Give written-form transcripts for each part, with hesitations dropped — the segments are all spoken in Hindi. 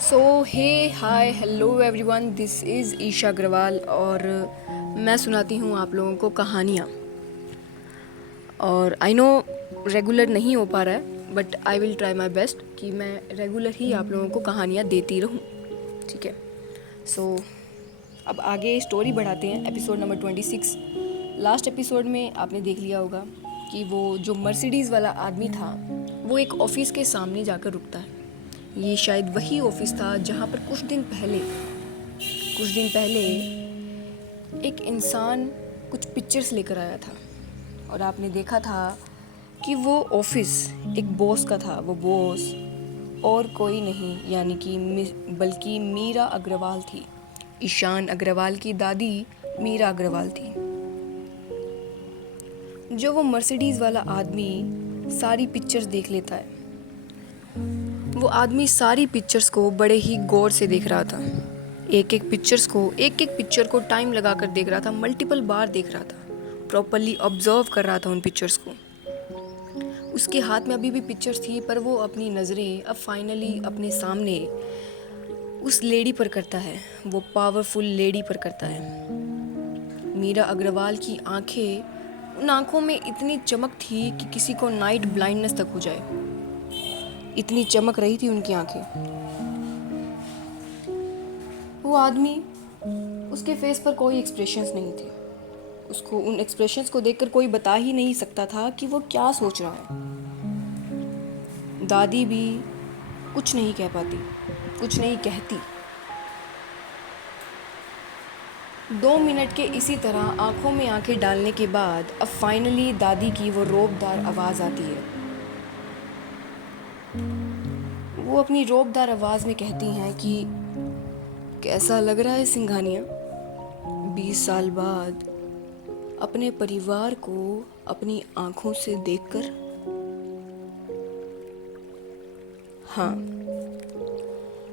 So hey hi hello everyone, this is Isha Agarwal और मैं सुनाती हूँ आप लोगों को कहानियाँ। और आई नो रेगुलर नहीं हो पा रहा है, but I will try my best कि मैं रेगुलर ही आप लोगों को कहानियाँ देती रहूँ। ठीक है। सो अब आगे स्टोरी बढ़ाते हैं। Episode number 26। लास्ट एपिसोड में आपने देख लिया होगा कि वो जो मर्सिडीज़ वाला आदमी था वो एक ऑफिस के सामने जाकर रुकता है। ये शायद वही ऑफिस था जहाँ पर कुछ दिन पहले एक इंसान कुछ पिक्चर्स लेकर आया था। और आपने देखा था कि वो ऑफिस एक बॉस का था। वो बॉस और कोई नहीं यानी कि बल्कि मीरा अग्रवाल थी। ईशान अग्रवाल की दादी मीरा अग्रवाल थी। जो वो मर्सिडीज़ वाला आदमी सारी पिक्चर्स देख लेता है, वो आदमी सारी पिक्चर्स को बड़े ही गौर से देख रहा था। एक एक पिक्चर को टाइम लगा कर देख रहा था, मल्टीपल बार देख रहा था, प्रॉपरली ऑब्जर्व कर रहा था उन पिक्चर्स को। उसके हाथ में अभी भी पिक्चर्स थी, पर वो अपनी नज़रें अब फाइनली अपने सामने उस लेडी पर करता है, वो पावरफुल लेडी पर करता है। मीरा अग्रवाल की आंखें, उन आंखों में इतनी चमक थी कि किसी को नाइट ब्लाइंडनेस तक हो जाए, इतनी चमक रही थी उनकी आंखें। वो आदमी, उसके फेस पर कोई एक्सप्रेशंस नहीं थे। उसको उन एक्सप्रेशंस को देखकर कोई बता ही नहीं सकता था कि वो क्या सोच रहा है। दादी भी कुछ नहीं कह पाती, कुछ नहीं कहती। 2 मिनट के इसी तरह आंखों में आंखें डालने के बाद अब फाइनली दादी की वो रोबदार आवाज़ आती है। वो अपनी रोबदार आवाज़ में कहती हैं कि कैसा लग रहा है सिंघानिया, 20 साल बाद अपने परिवार को अपनी आंखों से देखकर। हाँ,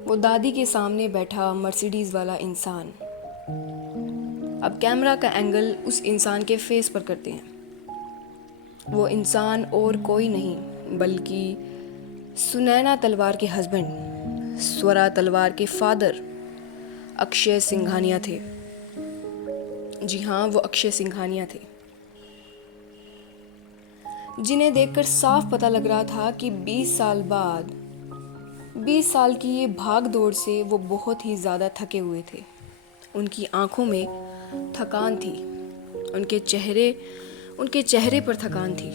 वो दादी के सामने बैठा मर्सिडीज़ वाला इंसान। अब कैमरा का एंगल उस इंसान के फेस पर करते हैं। वो इंसान और कोई नहीं बल्कि सुनैना तलवार के हस्बैंड, स्वरा तलवार के फादर अक्षय सिंघानिया थे। जी हाँ, वो अक्षय सिंघानिया थे, जिन्हें देखकर साफ पता लग रहा था कि 20 साल बाद, 20 साल की ये भाग दौड़ से वो बहुत ही ज़्यादा थके हुए थे। उनकी आंखों में थकान थी, उनके चेहरे पर थकान थी,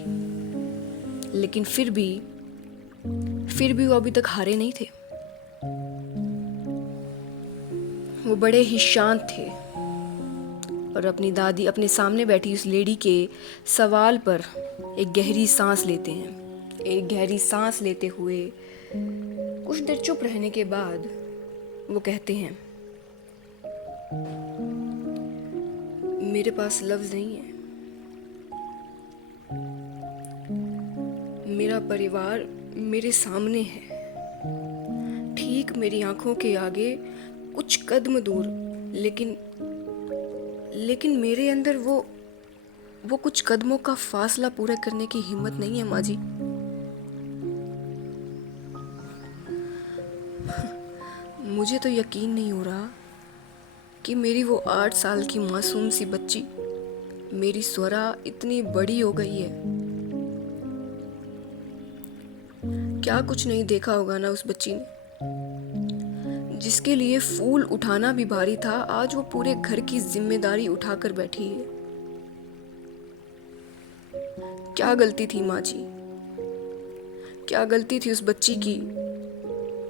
लेकिन फिर भी वो अभी तक हारे नहीं थे। वो बड़े ही शांत थे और अपनी दादी, अपने सामने बैठी उस लेडी के सवाल पर एक गहरी सांस लेते हैं। एक गहरी सांस लेते हुए कुछ देर चुप रहने के बाद वो कहते हैं, मेरे पास लफ्ज़ नहीं है। मेरा परिवार मेरे सामने है, ठीक मेरी आंखों के आगे कुछ कदम दूर, लेकिन मेरे अंदर वो कुछ कदमों का फासला पूरा करने की हिम्मत नहीं है माँ जी। मुझे तो यकीन नहीं हो रहा कि मेरी वो 8 साल की मासूम सी बच्ची, मेरी स्वरा इतनी बड़ी हो गई है। क्या कुछ नहीं देखा होगा ना उस बच्ची ने, जिसके लिए फूल उठाना भी भारी था, आज वो पूरे घर की जिम्मेदारी उठाकर बैठी है। क्या गलती थी माँ जी, क्या गलती थी उस बच्ची की,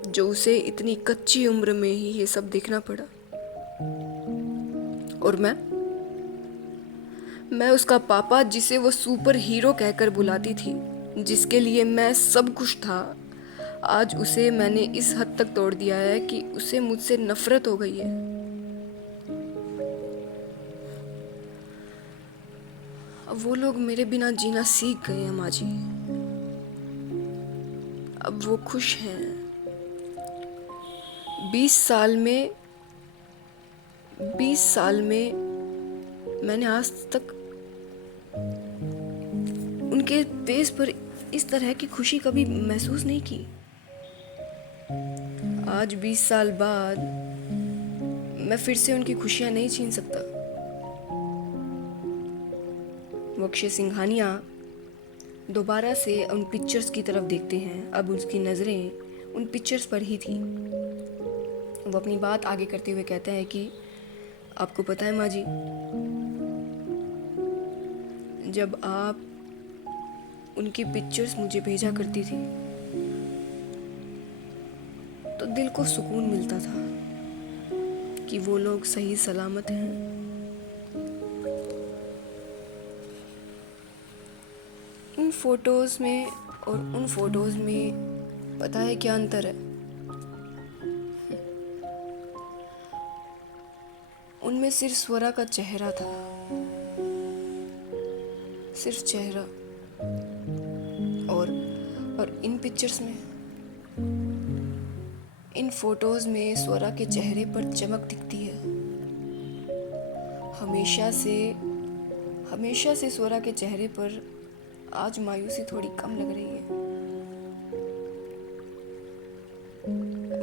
जो उसे इतनी कच्ची उम्र में ही ये सब देखना पड़ा। और मैं उसका पापा, जिसे वो सुपर हीरो कहकर बुलाती थी, जिसके लिए मैं सब कुछ था, आज उसे मैंने इस हद तक तोड़ दिया है कि उसे मुझसे नफरत हो गई है। अब वो लोग मेरे बिना जीना सीख गए हैं माँ जी। अब वो खुश हैं। 20 साल में 20 साल में मैंने आज तक उनके फेस पर इस तरह की खुशी कभी महसूस नहीं की। आज 20 साल बाद मैं फिर से उनकी खुशियाँ नहीं छीन सकता। वो अक्षय सिंघानिया दोबारा से उन पिक्चर्स की तरफ देखते हैं। अब उसकी नज़रें उन पिक्चर्स पर ही थी। वो अपनी बात आगे करते हुए कहते हैं कि आपको पता है माँ जी, जब आप उनकी पिक्चर्स मुझे भेजा करती थी तो दिल को सुकून मिलता था कि वो लोग सही सलामत हैं। इन फोटोज़ में और उन फोटोज़ में पता है क्या अंतर है? उनमें सिर्फ स्वरा का चेहरा था, सिर्फ चेहरा। और इन पिक्चर्स में, इन फोटोज़ में स्वरा के चेहरे पर चमक दिखती है। हमेशा से स्वरा के चेहरे पर आज मायूसी थोड़ी कम लग रही है।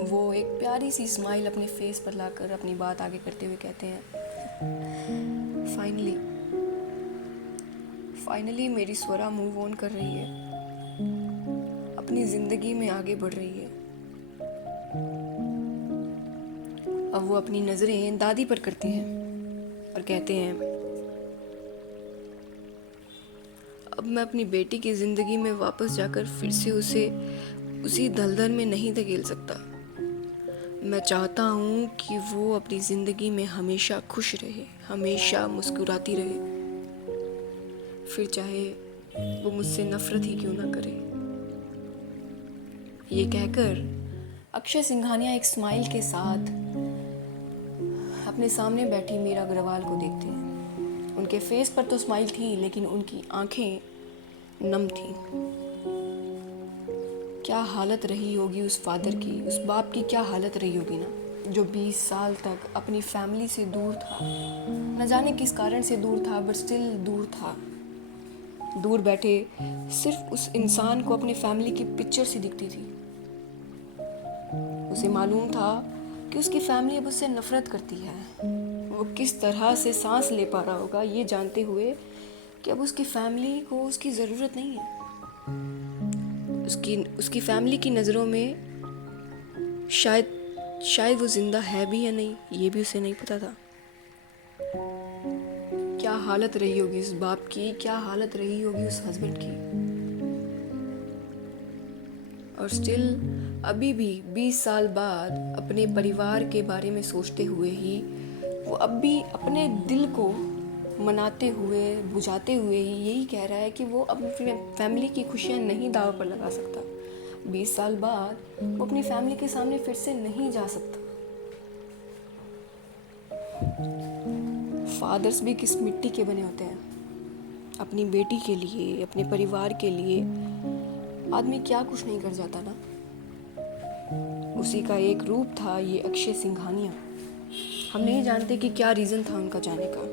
वो एक प्यारी सी स्माइल अपने फेस पर लाकर अपनी बात आगे करते हुए कहते हैं, फाइनली मेरी स्वरा मूव ऑन कर रही है, अपनी ज़िंदगी में आगे बढ़ रही है। अब वो अपनी नज़रें दादी पर करते हैं और कहते हैं, अब मैं अपनी बेटी की ज़िंदगी में वापस जाकर फिर से उसे उसी दलदल में नहीं धकेल सकता। मैं चाहता हूँ कि वो अपनी ज़िंदगी में हमेशा खुश रहे, हमेशा मुस्कुराती रहे, फिर चाहे वो मुझसे नफ़रत ही क्यों ना करे। ये कहकर अक्षय सिंघानिया एक स्माइल के साथ अपने सामने बैठी मीरा अग्रवाल को देखते हैं। उनके फेस पर तो स्माइल थी, लेकिन उनकी आंखें नम थीं। क्या हालत रही होगी उस फादर की, उस बाप की क्या हालत रही होगी ना, जो 20 साल तक अपनी फैमिली से दूर था। न जाने किस कारण से दूर था, बट स्टिल दूर था। दूर बैठे सिर्फ उस इंसान को अपनी फैमिली की पिक्चर सी दिखती थी। उसे मालूम था कि उसकी फैमिली अब उससे नफरत करती है। वो किस तरह से सांस ले पा रहा होगा ये जानते हुए कि अब उसकी फैमिली को उसकी ज़रूरत नहीं है। उसकी फैमिली की नज़रों में शायद वो ज़िंदा है भी या नहीं, ये भी उसे नहीं पता था। क्या हालत रही होगी उस बाप की, क्या हालत रही होगी उस हस्बैंड की। और स्टिल अभी भी 20 साल बाद अपने परिवार के बारे में सोचते हुए ही वो अब भी अपने दिल को मनाते हुए, बुझाते हुए ही यही कह रहा है कि वो अपनी फैमिली की खुशियाँ नहीं दाव पर लगा सकता। 20 साल बाद वो अपनी फैमिली के सामने फिर से नहीं जा सकता। फादर्स भी किस मिट्टी के बने होते हैं। अपनी बेटी के लिए, अपने परिवार के लिए आदमी क्या कुछ नहीं कर जाता ना। उसी का एक रूप था ये अक्षय सिंघानिया। हम नहीं जानते कि क्या रीज़न था उनका जाने का।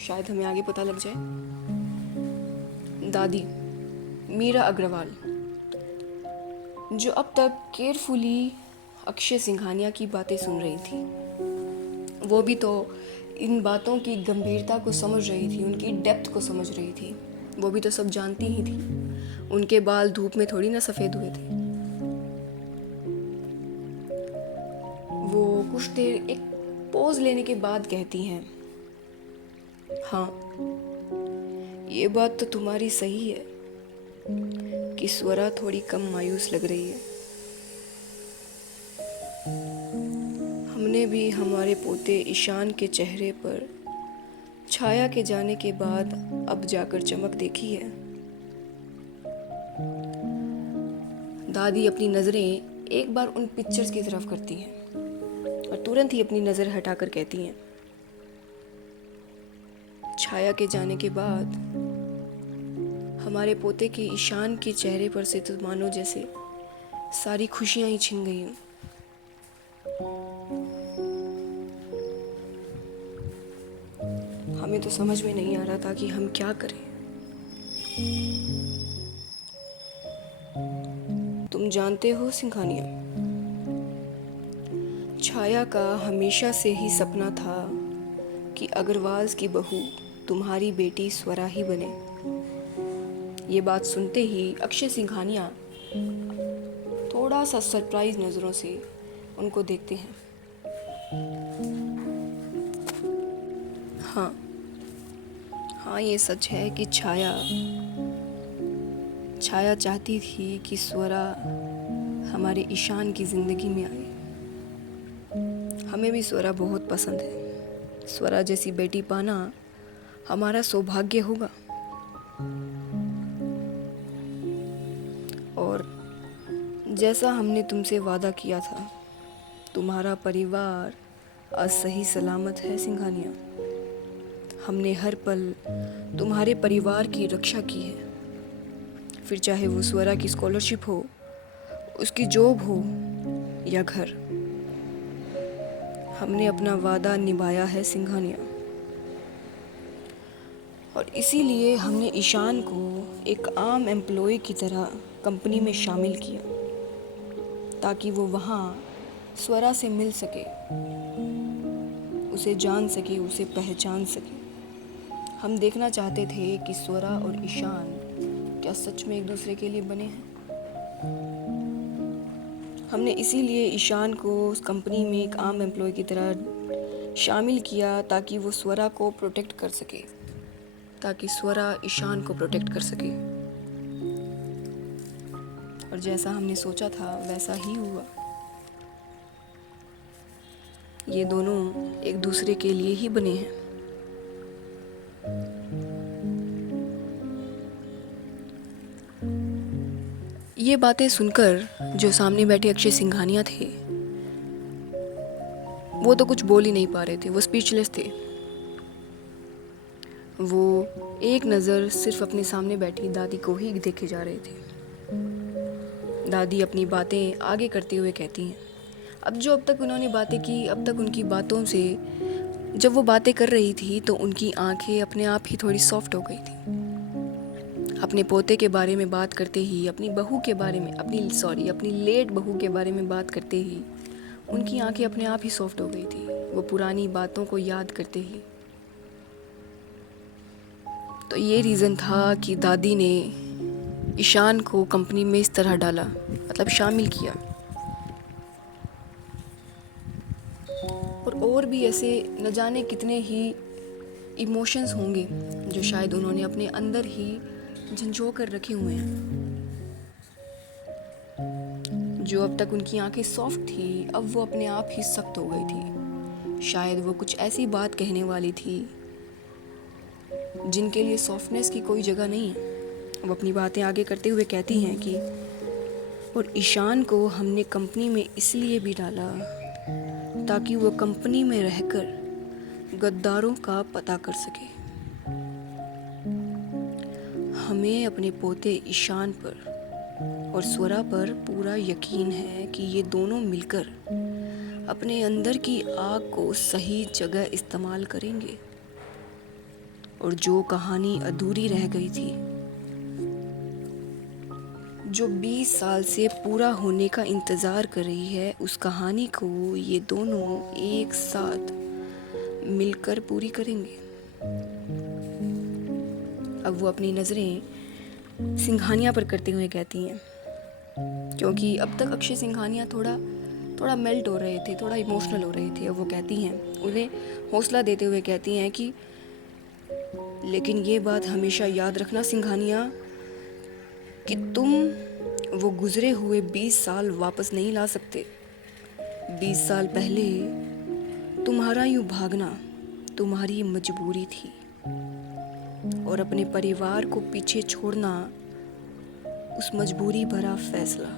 शायद हमें आगे पता लग जाए। दादी मीरा अग्रवाल, जो अब तक केयरफुली अक्षय सिंघानिया की बातें सुन रही थी, वो भी तो इन बातों की गंभीरता को समझ रही थी, उनकी डेप्थ को समझ रही थी। वो भी तो सब जानती ही थी। उनके बाल धूप में थोड़ी ना सफ़ेद हुए थे। वो कुछ देर एक पोज लेने के बाद कहती हैं, हाँ, ये बात तो तुम्हारी सही है कि स्वरा थोड़ी कम मायूस लग रही है। हमने भी हमारे पोते ईशान के चेहरे पर छाया के जाने के बाद अब जाकर चमक देखी है। दादी अपनी नज़रें एक बार उन पिक्चर्स की तरफ करती हैं और तुरंत ही अपनी नज़र हटाकर कहती हैं, छाया के जाने के बाद हमारे पोते के ईशान के चेहरे पर से तो मानो जैसे सारी खुशियाँ ही छिन गई हूँ। हमें तो समझ में नहीं आ रहा था कि हम क्या करें। तुम जानते हो सिंघानिया, छाया का हमेशा से ही सपना था कि अग्रवाल्स की बहू तुम्हारी बेटी स्वरा ही बने। ये बात सुनते ही अक्षय सिंघानिया थोड़ा सा सरप्राइज नज़रों से उनको देखते हैं। हाँ हाँ, ये सच है कि छाया चाहती थी कि स्वरा हमारे ईशान की ज़िंदगी में आए। हमें भी स्वरा बहुत पसंद है। स्वरा जैसी बेटी पाना हमारा सौभाग्य होगा। और जैसा हमने तुमसे वादा किया था, तुम्हारा परिवार आज सही सलामत है सिंघानिया। हमने हर पल तुम्हारे परिवार की रक्षा की है, फिर चाहे वो स्वरा की स्कॉलरशिप हो, उसकी जॉब हो या घर। हमने अपना वादा निभाया है सिंघानिया, और इसीलिए हमने ईशान को एक आम एम्प्लॉय की तरह कंपनी में शामिल किया, ताकि वो वहाँ स्वरा से मिल सके, उसे जान सके, उसे पहचान सके। हम देखना चाहते थे कि स्वरा और ईशान क्या सच में एक दूसरे के लिए बने हैं। हमने इसीलिए ईशान को उस कंपनी में एक आम एम्प्लॉय की तरह शामिल किया, ताकि वो स्वरा को प्रोटेक्ट कर सके, ताकि स्वरा ईशान को प्रोटेक्ट कर सके। और जैसा हमने सोचा था वैसा ही हुआ। ये दोनों एक दूसरे के लिए ही बने हैं। ये बातें सुनकर जो सामने बैठे अक्षय सिंघानिया थे, वो तो कुछ बोल ही नहीं पा रहे थे, वो स्पीचलेस थे। वो एक नज़र सिर्फ अपने सामने बैठी दादी को ही देखे जा रहे थे। दादी अपनी बातें आगे करते हुए कहती हैं, अब तक उन्होंने बातें की, अब तक उनकी बातों से, जब वो बातें कर रही थी तो उनकी आंखें अपने आप ही थोड़ी सॉफ्ट हो गई थी। अपने पोते के बारे में बात करते ही, अपनी बहू के बारे में, अपनी लेट बहू के बारे में बात करते ही उनकी आंखें अपने आप ही सॉफ्ट हो गई थी, वो पुरानी बातों को याद करते ही। तो ये रीज़न था कि दादी ने ईशान को कंपनी में इस तरह डाला, मतलब शामिल किया। और भी ऐसे न जाने कितने ही इमोशंस होंगे जो शायद उन्होंने अपने अंदर ही झंझो कर रखे हुए हैं। जो अब तक उनकी आंखें सॉफ्ट थी, अब वो अपने आप ही सख्त हो गई थी। शायद वो कुछ ऐसी बात कहने वाली थी जिनके लिए सॉफ्टनेस की कोई जगह नहीं है। वो अपनी बातें आगे करते हुए कहती हैं कि और ईशान को हमने कंपनी में इसलिए भी डाला ताकि वो कंपनी में रहकर गद्दारों का पता कर सके। हमें अपने पोते ईशान पर और स्वरा पर पूरा यकीन है कि ये दोनों मिलकर अपने अंदर की आग को सही जगह इस्तेमाल करेंगे, और जो कहानी अधूरी रह गई थी, जो 20 साल से पूरा होने का इंतज़ार कर रही है, उस कहानी को ये दोनों एक साथ मिलकर पूरी करेंगे। अब वो अपनी नज़रें सिंघानिया पर करते हुए कहती हैं, क्योंकि अब तक अक्षय सिंघानिया थोड़ा मेल्ट हो रहे थे, थोड़ा इमोशनल हो रहे थे। अब वो कहती हैं, उन्हें हौसला देते हुए कहती हैं कि लेकिन ये बात हमेशा याद रखना सिंघानिया, कि तुम वो गुजरे हुए 20 साल वापस नहीं ला सकते। 20 साल पहले तुम्हारा यूँ भागना तुम्हारी मजबूरी थी, और अपने परिवार को पीछे छोड़ना उस मजबूरी भरा फैसला।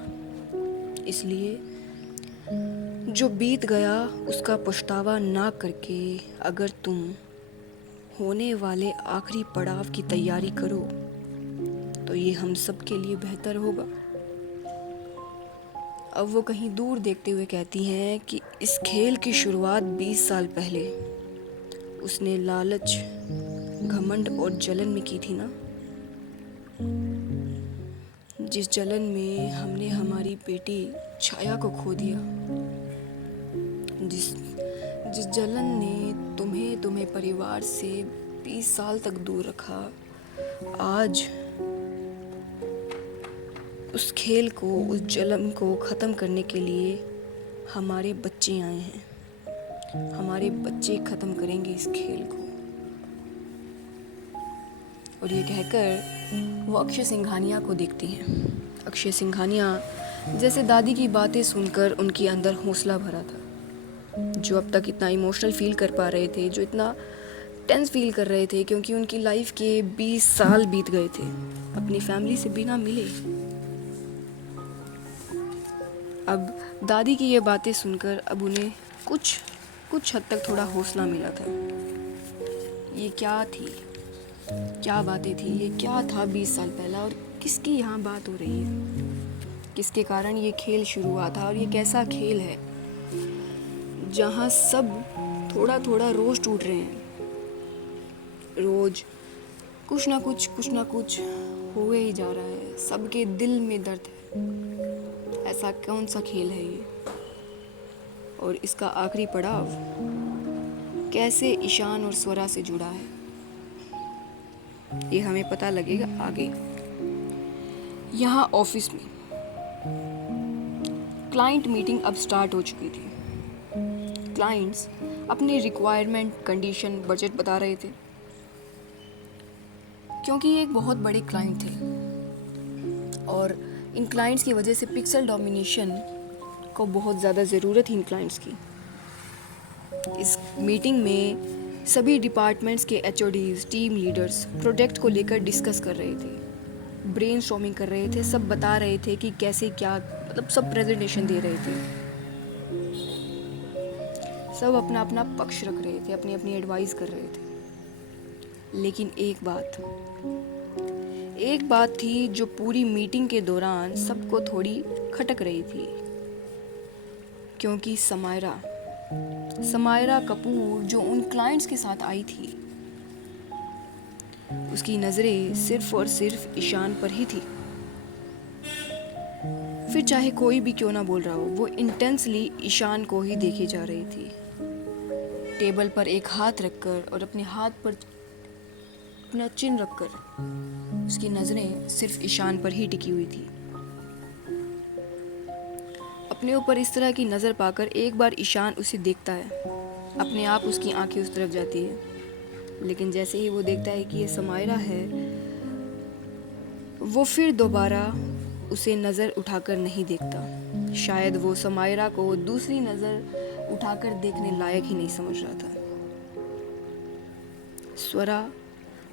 इसलिए जो बीत गया उसका पछतावा ना करके अगर तुम होने वाले आखिरी पड़ाव की तैयारी करो तो ये हम सब के लिए बेहतर होगा। अब वो कहीं दूर देखते हुए कहती हैं कि इस खेल की शुरुआत 20 साल पहले उसने लालच, घमंड और जलन में की थी ना। जिस जलन में हमने हमारी बेटी छाया को खो दिया, जिस जिस जलन ने तुम्हें परिवार से 20 साल तक दूर रखा, आज उस खेल को, उस जलन को ख़त्म करने के लिए हमारे बच्चे आए हैं। हमारे बच्चे ख़त्म करेंगे इस खेल को। और ये कहकर वो अक्षय सिंघानिया को देखती हैं। अक्षय सिंघानिया जैसे दादी की बातें सुनकर उनके अंदर हौसला भरा था, जो अब तक इतना इमोशनल फील कर पा रहे थे, जो इतना टेंस फील कर रहे थे, क्योंकि उनकी लाइफ के 20 साल बीत गए थे अपनी फैमिली से बिना मिले। अब दादी की ये बातें सुनकर अब उन्हें कुछ हद तक थोड़ा हौसला मिला था। ये क्या थी, क्या बातें थी, ये क्या था 20 साल पहला, और किसकी यहाँ बात हो रही है, किसके कारण ये खेल शुरू हुआ था, और ये कैसा खेल है जहाँ सब थोड़ा थोड़ा रोज टूट रहे हैं। रोज कुछ ना कुछ हुए ही जा रहा है, सबके दिल में दर्द है। ऐसा कौन सा खेल है ये, और इसका आखिरी पड़ाव कैसे ईशान और स्वरा से जुड़ा है, ये हमें पता लगेगा आगे। यहाँ ऑफिस में क्लाइंट मीटिंग अब स्टार्ट हो चुकी थी। क्लाइंट्स अपनी रिक्वायरमेंट, कंडीशन, बजट बता रहे थे, क्योंकि ये एक बहुत बड़े क्लाइंट थे और इन क्लाइंट्स की वजह से पिक्सल डोमिनेशन को बहुत ज़्यादा ज़रूरत थी इन क्लाइंट्स की। इस मीटिंग में सभी डिपार्टमेंट्स के HODs, टीम लीडर्स प्रोजेक्ट को लेकर डिस्कस कर रहे थे, ब्रेनस्टॉर्मिंग कर रहे थे, सब बता रहे थे कि कैसे क्या, मतलब सब प्रेजेंटेशन दे रहे थे, सब अपना अपना पक्ष रख रहे थे, अपनी अपनी एडवाइस कर रहे थे। लेकिन एक बात थी जो पूरी मीटिंग के दौरान सबको थोड़ी खटक रही थी, क्योंकि समायरा कपूर जो उन क्लाइंट्स के साथ आई थी, उसकी नज़रें सिर्फ और सिर्फ ईशान पर ही थी। फिर चाहे कोई भी क्यों ना बोल रहा हो, वो इंटेंसली ईशान को ही देखे जा रही थी, टेबल पर एक हाथ रखकर और अपने हाथ पर अपना चिन रखकर। उसकी नज़रें सिर्फ ईशान पर ही टिकी हुई थी। अपने ऊपर इस तरह की नज़र पाकर एक बार ईशान उसे देखता है, अपने आप उसकी आंखें उस तरफ जाती है, लेकिन जैसे ही वो देखता है कि ये समायरा है, वो फिर दोबारा उसे नज़र उठाकर नहीं देखता। शायद वो समायरा को दूसरी नज़र उठाकर देखने लायक ही नहीं समझ रहा था।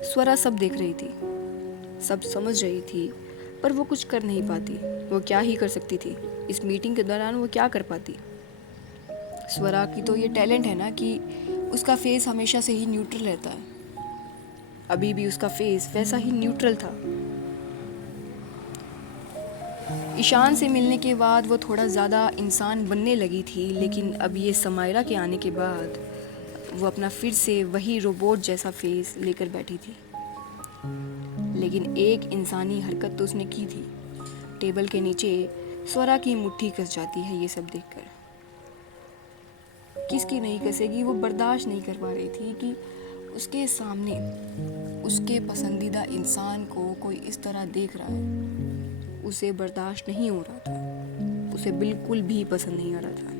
स्वरा सब देख रही थी, सब समझ रही थी, पर वो कुछ कर नहीं पाती। वो क्या ही कर सकती थी इस मीटिंग के दौरान, वो क्या कर पाती। स्वरा की तो ये टैलेंट है ना कि उसका फेस हमेशा से ही न्यूट्रल रहता है। अभी भी उसका फेस वैसा ही न्यूट्रल था। ईशान से मिलने के बाद वो थोड़ा ज़्यादा इंसान बनने लगी थी, लेकिन अब ये समायरा के आने के बाद वो अपना फिर से वही रोबोट जैसा फेस लेकर बैठी थी। लेकिन एक इंसानी हरकत तो उसने की थी। टेबल के नीचे स्वरा की मुट्ठी कस जाती है ये सब देखकर। किसकी नहीं कसेगी, वो बर्दाश्त नहीं कर पा रही थी कि उसके सामने उसके पसंदीदा इंसान को कोई इस तरह देख रहा है। उसे बर्दाश्त नहीं हो रहा था, उसे बिल्कुल भी पसंद नहीं आ रहा था।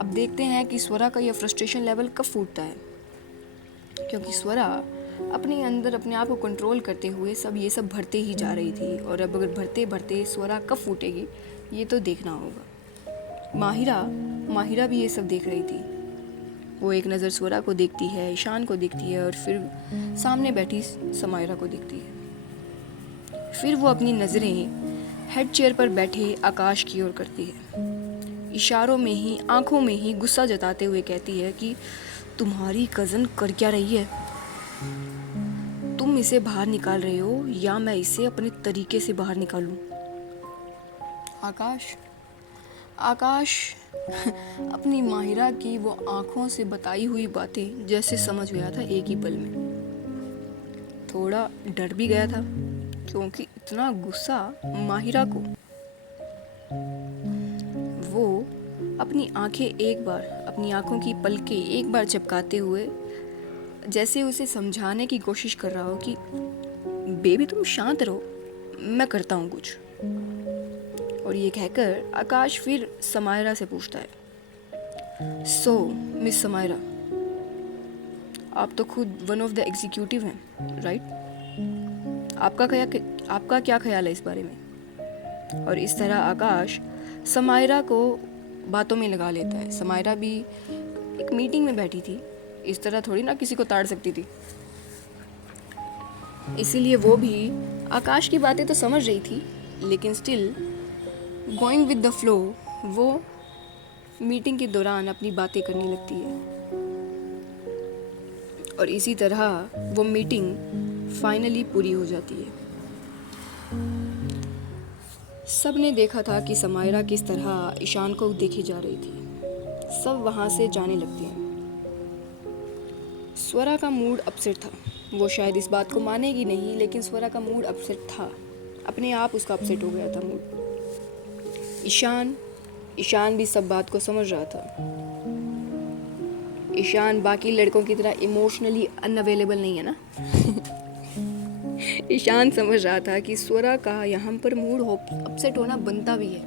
अब देखते हैं कि स्वरा का यह फ्रस्ट्रेशन लेवल कब फूटता है, क्योंकि स्वरा अपने अंदर अपने आप को कंट्रोल करते हुए ये सब भरते ही जा रही थी, और अब अगर भरते भरते स्वरा कब फूटेगी ये तो देखना होगा। माहिरा भी ये सब देख रही थी। वो एक नज़र स्वरा को देखती है, ईशान को देखती है, और फिर सामने बैठी समायरा को देखती है। फिर वो अपनी नज़रें हेड चेयर पर बैठे आकाश की ओर करती है। इशारों में ही, आंखों में ही गुस्सा जताते हुए कहती है कि तुम्हारी कज़न कर क्या रही है? तुम इसे बाहर निकाल रहे हो या मैं इसे अपने तरीके से बाहर निकालूं? आकाश अपनी माहिरा की वो आंखों से बताई हुई बातें जैसे समझ गया था एक ही पल में। थोड़ा डर भी गया था, क्योंकि इतना गुस्सा माहिरा को। वो अपनी आंखों की पलकें एक बार झपकाते हुए जैसे उसे समझाने की कोशिश कर रहा हो कि बेबी तुम शांत रहो, मैं करता हूँ कुछ। और ये कहकर आकाश फिर समायरा से पूछता है, सो मिस समायरा, आप तो खुद वन ऑफ द एग्जीक्यूटिव हैं, राइट? आपका क्या ख्याल है इस बारे में? और इस तरह आकाश समायरा को बातों में लगा लेता है। समायरा भी एक मीटिंग में बैठी थी, इस तरह थोड़ी ना किसी को ताड़ सकती थी, इसीलिए वो भी आकाश की बातें तो समझ रही थी, लेकिन still going with the flow वो मीटिंग के दौरान अपनी बातें करने लगती है। और इसी तरह वो मीटिंग फाइनली पूरी हो जाती है। सब ने देखा था कि समायरा किस तरह ईशान को देखे जा रही थी। सब वहाँ से जाने लगते हैं। स्वरा का मूड अपसेट था। वो शायद इस बात को मानेगी नहीं, लेकिन स्वरा का मूड अपसेट था। अपने आप उसका अपसेट हो गया था मूड। ईशान भी सब बात को समझ रहा था। ईशान बाकी लड़कों की तरह इमोशनली अनअवेलेबल नहीं है ना। ईशान समझ रहा था कि स्वरा का यहाँ पर मूड अपसेट होना बनता भी है,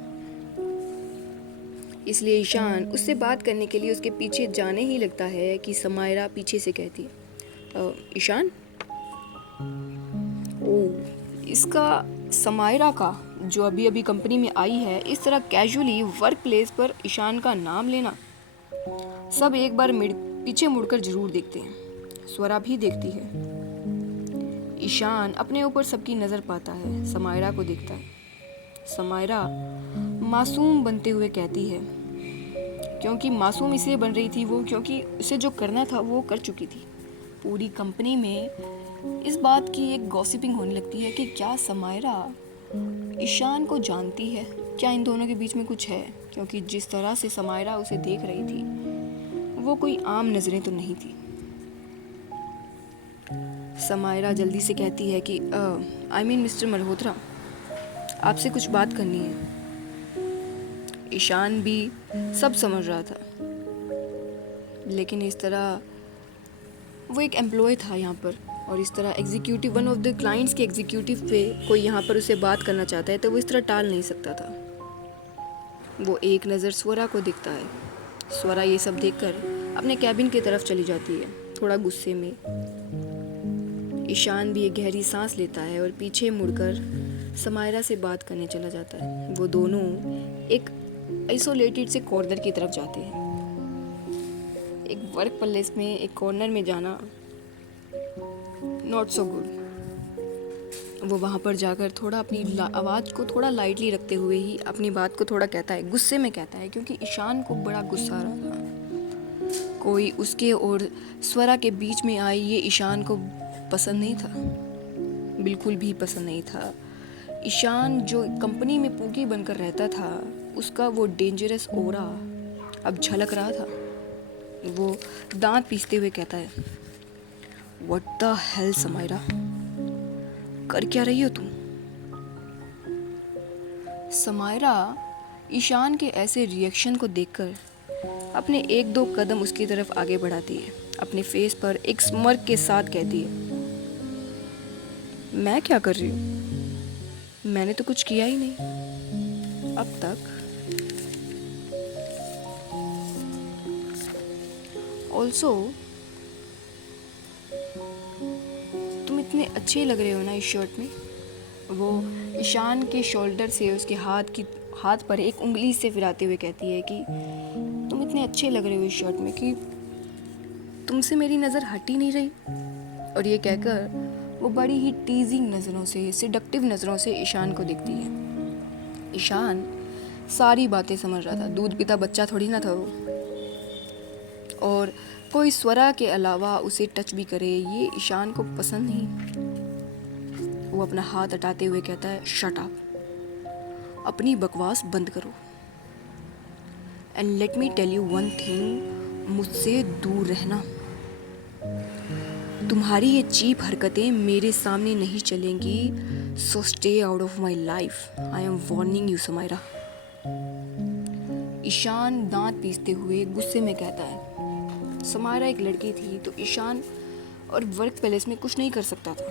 इसलिए ईशान उससे बात करने के लिए उसके पीछे जाने ही लगता है कि समायरा पीछे से कहती है, ईशान। ओ, इसका समायरा का जो अभी अभी कंपनी में आई है, इस तरह कैजुअली वर्क प्लेस पर ईशान का नाम लेना, सब एक बार पीछे मुड़कर जरूर देखते हैं। स्वरा भी देखती है। ईशान अपने ऊपर सबकी नज़र पाता है, समायरा को देखता है। समायरा मासूम बनते हुए कहती है, क्योंकि मासूम इसलिए बन रही थी वो, क्योंकि उसे जो करना था वो कर चुकी थी। पूरी कंपनी में इस बात की एक गॉसिपिंग होने लगती है कि क्या समायरा ईशान को जानती है, क्या इन दोनों के बीच में कुछ है, क्योंकि जिस तरह से समायरा उसे देख रही थी वो कोई आम नज़रें तो नहीं थी। समायरा जल्दी से कहती है कि आई मीन मिस्टर मल्होत्रा, आपसे कुछ बात करनी है। ईशान भी सब समझ रहा था, लेकिन इस तरह वो एक एम्प्लॉय था यहाँ पर, और इस तरह executive, one of the clients के एग्जीक्यूटिव पे कोई यहाँ पर उसे बात करना चाहता है तो वो इस तरह टाल नहीं सकता था। वो एक नज़र स्वरा को दिखता है। स्वरा ये सब देखकर अपने कैबिन की तरफ चली जाती है, थोड़ा गुस्से में। ईशान भी एक गहरी सांस लेता है और पीछे मुड़कर समायरा से बात करने चला जाता है। वो दोनों एक आइसोलेटेड से कॉर्नर की तरफ जाते हैं। एक वर्क प्लेस में एक कॉर्नर में जाना नॉट सो गुड। वो वहाँ पर जाकर थोड़ा अपनी आवाज़ को थोड़ा लाइटली रखते हुए ही अपनी बात को थोड़ा कहता है, गुस्से में कहता है, क्योंकि ईशान को बड़ा गुस्सा आ रहा था। कोई उसके और स्वरा के बीच में आई ये ईशान को पसंद नहीं था, बिल्कुल भी पसंद नहीं था। ईशान जो कंपनी में पूगी बनकर रहता था, उसका वो डेंजरस ओरा अब झलक रहा था। वो दांत पीसते हुए कहता है, व्हाट द हेल समायरा, कर क्या रही हो तुम? समायरा ईशान के ऐसे रिएक्शन को देखकर अपने एक दो कदम उसकी तरफ आगे बढ़ाती है। अपने फेस पर एक स्मर्क के साथ कहती है, मैं क्या कर रही हूँ? मैंने तो कुछ किया ही नहीं अब तक। ऑल्सो तुम इतने अच्छे लग रहे हो ना इस शर्ट में। वो ईशान के शोल्डर से उसके हाथ पर एक उंगली से फिराते हुए कहती है कि तुम इतने अच्छे लग रहे हो इस शर्ट में कि तुमसे मेरी नज़र हट ही नहीं रही। और ये कहकर वो बड़ी ही टीजिंग नज़रों से, सिडक्टिव नज़रों से ईशान को देखती है। ईशान सारी बातें समझ रहा था, दूध पीता बच्चा थोड़ी ना था वो। और कोई स्वरा के अलावा उसे टच भी करे ये ईशान को पसंद नहीं। वो अपना हाथ हटाते हुए कहता है, शट अप, अपनी बकवास बंद करो, and let me tell you one thing, मुझसे दूर रहना। तुम्हारी ये चीप हरकतें मेरे सामने नहीं चलेंगी, so stay out of my life. I am warning you Samaira. Ishaan दांत पीसते हुए गुस्से में कहता है। समायरा एक लड़की थी तो ईशान और वर्क पैलेस में कुछ नहीं कर सकता था।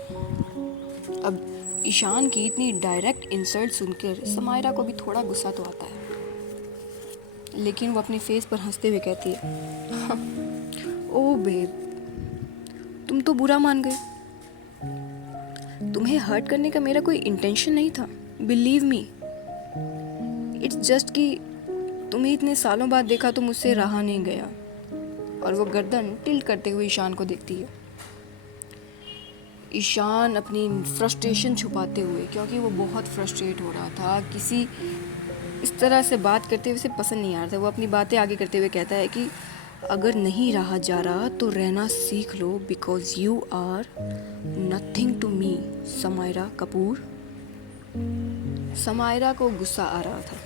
अब ईशान की इतनी डायरेक्ट इंसल्ट सुनकर समायरा को भी थोड़ा गुस्सा तो आता है, लेकिन वो अपने फेस पर हंसते हुए कहती है, ओ बेब, तुम तो बुरा मान गए। तुम्हें हर्ट करने का मेरा कोई इंटेंशन नहीं था, बिलीव मी। इट्स जस्ट कि तुम्हें इतने सालों बाद देखा तो मुझसे रहा नहीं गया। और वो गर्दन टिल्ट करते हुए ईशान को देखती है। ईशान अपनी फ्रस्ट्रेशन छुपाते हुए, क्योंकि वो बहुत फ्रस्ट्रेट हो रहा था, किसी इस तरह से बात करते हुए उसे पसंद नहीं आ रहा था, वो अपनी बातें आगे करते हुए कहता है कि अगर नहीं रहा जा रहा तो रहना सीख लो, because you are nothing to me Samaira Kapoor. Samaira को गुस्सा आ रहा था।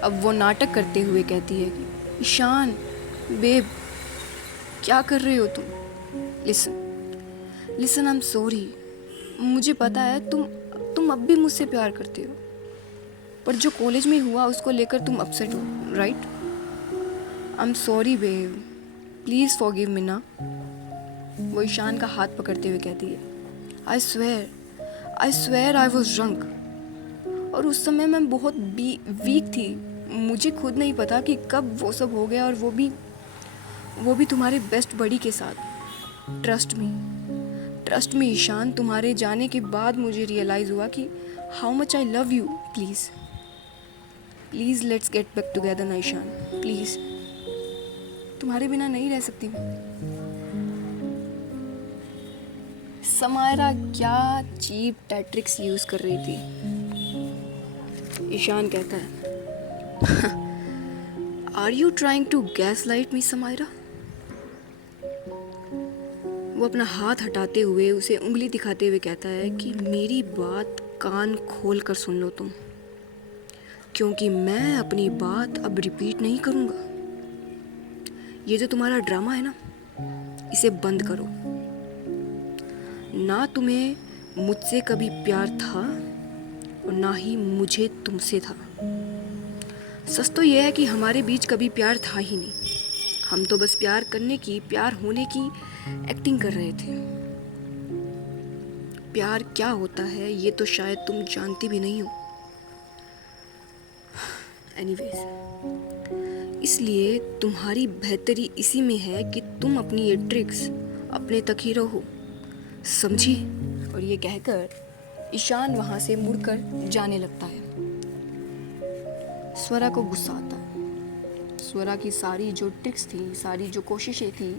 अब वो नाटक करते हुए कहती है कि ईशान बेब, क्या कर रहे हो तुम? Listen I am sorry. मुझे पता है तुम अब भी मुझसे प्यार करते हो, पर जो कॉलेज में हुआ उसको लेकर तुम अपसेट हो, right? I am sorry babe, please forgive me ना। वो ईशान का हाथ पकड़ते हुए कहती है, I swear I was drunk. और उस समय मैं बहुत वीक थी, मुझे खुद नहीं पता कि कब वो सब हो गया, और वो भी तुम्हारे बेस्ट बडी के साथ। ट्रस्ट मी ईशान, तुम्हारे जाने के बाद मुझे रियलाइज़ हुआ कि how much I love you. Please let's get back together ना ईशान, प्लीज़। तुम्हारे बिना नहीं रह सकती मैं। समायरा क्या चीप टैट्रिक्स यूज़ कर रही थी। ईशान कहता है, are you trying to gaslight me Samaira? वो अपना हाथ हटाते हुए उसे उंगली दिखाते हुए कहता है कि मेरी बात कान खोल कर सुन लो तुम, क्योंकि मैं अपनी बात अब रिपीट नहीं करूँगा। ये जो तुम्हारा ड्रामा है ना, इसे बंद करो। ना तुम्हें मुझसे कभी प्यार था और ना ही मुझे तुमसे था। सच तो यह है कि हमारे बीच कभी प्यार था ही नहीं। हम तो बस प्यार करने की, प्यार होने की एक्टिंग कर रहे थे। प्यार क्या होता है ये तो शायद तुम जानती भी नहीं हो। एनीवेज, इसलिए तुम्हारी बेहतरी इसी में है कि तुम अपनी ये ट्रिक्स अपने तक ही रहो, समझी? और ये कहकर ईशान वहाँ से मुड़कर जाने लगता है। स्वरा को गुस्सा आता है। स्वरा की सारी जो ट्रिक्स थी, सारी जो कोशिशें थी,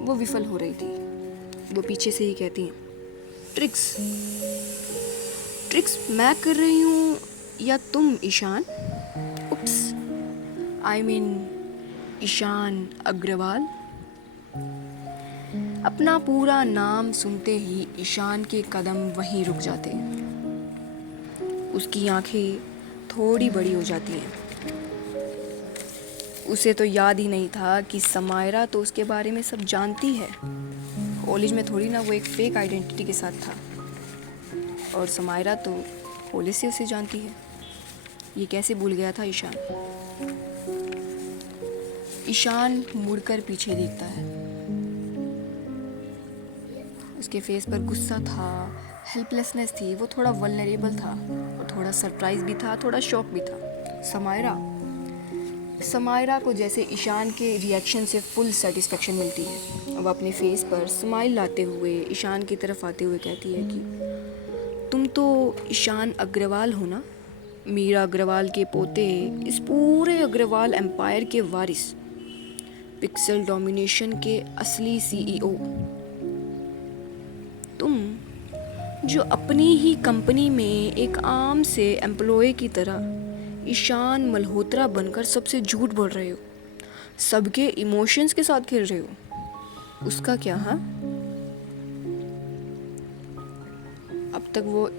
वो विफल हो रही थी। वो पीछे से ही कहती हैं, ट्रिक्स मैं कर रही हूँ या तुम ईशान? उप्स, आई मीन ईशान अग्रवाल। अपना पूरा नाम सुनते ही ईशान के कदम वहीं रुक जाते हैं। उसकी आंखें थोड़ी बड़ी हो जाती हैं। उसे तो याद ही नहीं था कि समायरा तो उसके बारे में सब जानती है। कॉलेज में थोड़ी ना वो एक फेक आइडेंटिटी के साथ था, और समायरा तो कॉलेज से उसे जानती है। ये कैसे भूल गया था ईशान? ईशान मुड़कर पीछे देखता है। उसके फेस पर गुस्सा था, हेल्पलेसनेस थी, वो थोड़ा वल्नरेबल था, और थोड़ा सरप्राइज भी था, थोड़ा शॉक भी था। समायरा को जैसे ईशान के रिएक्शन से फुल सेटिस्फेक्शन मिलती है। अब अपने फेस पर स्माइल लाते हुए ईशान की तरफ आते हुए कहती है कि तुम तो ईशान अग्रवाल हो ना, मीरा अग्रवाल के पोते, इस पूरे अग्रवाल एम्पायर के वारिस, पिक्सल डोमिनेशन के असली सीईओ। तुम जो अपनी ही कंपनी में एक आम से एम्प्लॉय की तरह ईशान मल्होत्रा बनकर सबसे झूठ बोल रहे हो, सबके इमोशंस के साथ खेल रहे हो, उसका क्या? हाँ, अब तक वो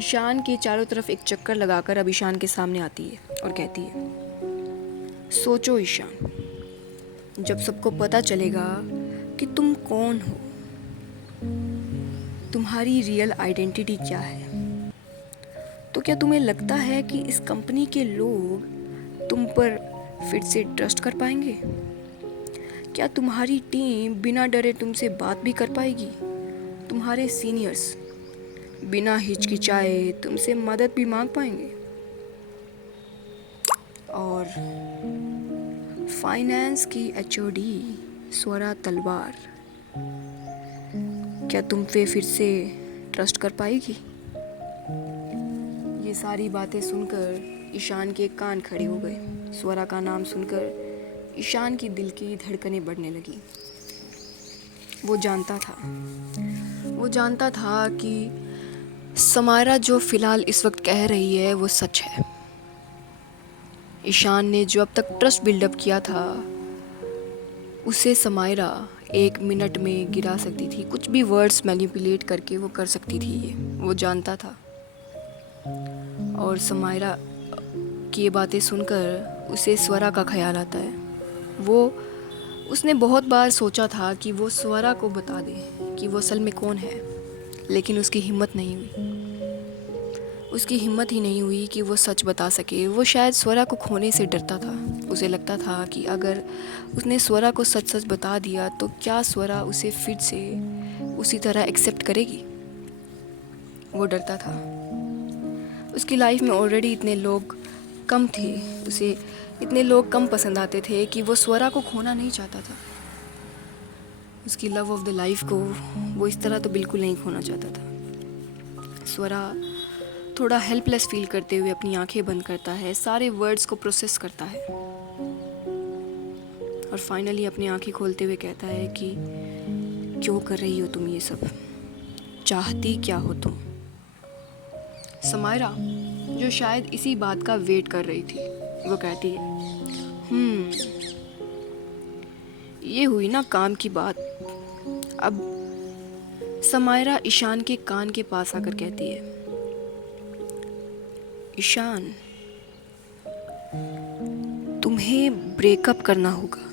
ईशान के चारों तरफ एक चक्कर लगाकर अब ईशान के सामने आती है और कहती है, सोचो ईशान, जब सबको पता चलेगा कि तुम कौन हो, तुम्हारी रियल आइडेंटिटी क्या है, तो क्या तुम्हें लगता है कि इस कंपनी के लोग तुम पर फिर से ट्रस्ट कर पाएंगे? क्या तुम्हारी टीम बिना डरे तुमसे बात भी कर पाएगी? तुम्हारे सीनियर्स बिना हिचकिचाए तुमसे मदद भी मांग पाएंगे? और फाइनेंस की एचओडी स्वरा तलवार क्या तुम पे फिर से ट्रस्ट कर पाएगी? ये सारी बातें सुनकर ईशान के कान खड़े हो गए। स्वरा का नाम सुनकर ईशान की दिल की धड़कनें बढ़ने लगी। वो जानता था कि समायरा जो फ़िलहाल इस वक्त कह रही है वो सच है। ईशान ने जो अब तक ट्रस्ट बिल्डअप किया था उसे समायरा 1 मिनट में गिरा सकती थी। कुछ भी वर्ड्स मैनिपुलेट करके वो कर सकती थी, ये वो जानता था। और समायरा की ये बातें सुनकर उसे स्वरा का ख्याल आता है। उसने बहुत बार सोचा था कि वो स्वरा को बता दे कि वो असल में कौन है, लेकिन उसकी हिम्मत ही नहीं हुई कि वो सच बता सके। वो शायद स्वरा को खोने से डरता था। उसे लगता था कि अगर उसने स्वरा को सच बता दिया तो क्या स्वरा उसे फिर से उसी तरह एक्सेप्ट करेगी। वो डरता था। उसकी लाइफ में ऑलरेडी इतने लोग कम थे, उसे इतने लोग कम पसंद आते थे कि वो स्वरा को खोना नहीं चाहता था। उसकी लव ऑफ द लाइफ को वो इस तरह तो बिल्कुल नहीं खोना चाहता था। स्वरा थोड़ा हेल्पलेस फील करते हुए अपनी आंखें बंद करता है, सारे वर्ड्स को प्रोसेस करता है और फाइनली अपनी आंखें खोलते हुए कहता है कि क्यों कर रही हो तुम ये सब? चाहती क्या हो तुम? समायरा, जो शायद इसी बात का वेट कर रही थी, वो कहती है, ये हुई ना काम की बात। अब समायरा ईशान के कान के पास आकर कहती है, ईशान, तुम्हें ब्रेकअप करना होगा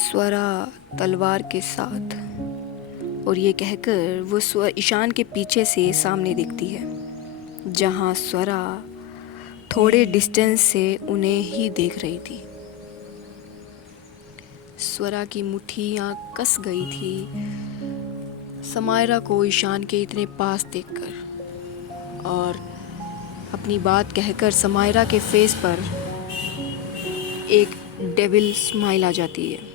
स्वरा तलवार के साथ। और ये कहकर वो ईशान के पीछे से सामने देखती है, जहाँ स्वरा थोड़े डिस्टेंस से उन्हें ही देख रही थी। स्वरा की मुट्ठियाँ कस गई थी समायरा को ईशान के इतने पास देखकर, और अपनी बात कहकर समायरा के फेस पर एक डेविल स्माइल आ जाती है।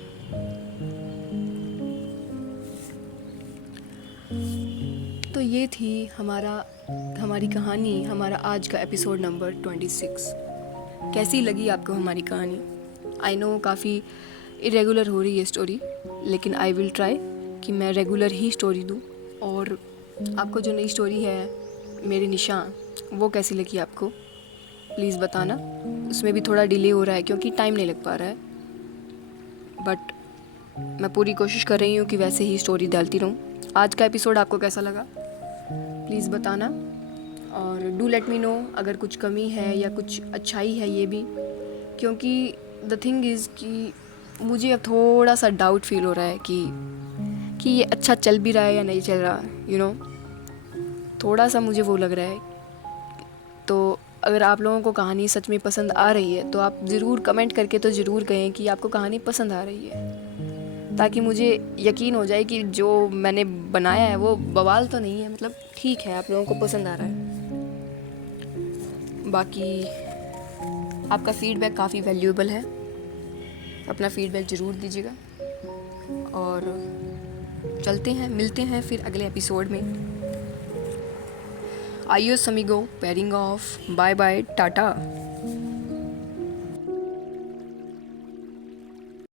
तो ये थी हमारी कहानी, हमारा आज का एपिसोड नंबर 26। कैसी लगी आपको हमारी कहानी? आई नो काफ़ी इरेगुलर हो रही है स्टोरी, लेकिन आई विल ट्राई कि मैं रेगुलर ही स्टोरी दूँ। और आपको जो नई स्टोरी है मेरे निशान, वो कैसी लगी आपको प्लीज़ बताना। उसमें भी थोड़ा डिले हो रहा है क्योंकि टाइम नहीं लग पा रहा है, बट मैं पूरी कोशिश कर रही हूँ कि वैसे ही स्टोरी डालती रहूँ। आज का एपिसोड आपको कैसा लगा प्लीज़ बताना, और डू लेट मी नो अगर कुछ कमी है या कुछ अच्छाई है ये भी, क्योंकि द थिंग इज़ कि मुझे अब थोड़ा सा डाउट फील हो रहा है कि ये अच्छा चल भी रहा है या नहीं चल रहा, यू नो, थोड़ा सा मुझे वो लग रहा है। तो अगर आप लोगों को कहानी सच में पसंद आ रही है तो आप ज़रूर कमेंट करके तो ज़रूर कहें कि आपको कहानी पसंद आ रही है, ताकि मुझे यकीन हो जाए कि जो मैंने बनाया है वो बवाल तो नहीं है, मतलब ठीक है, आप लोगों को पसंद आ रहा है। बाकी आपका फ़ीडबैक काफ़ी वैल्यूएबल है, अपना फ़ीडबैक ज़रूर दीजिएगा। और मिलते हैं फिर अगले एपिसोड में। आइयो समीगो, pairing off, bye bye, Tata.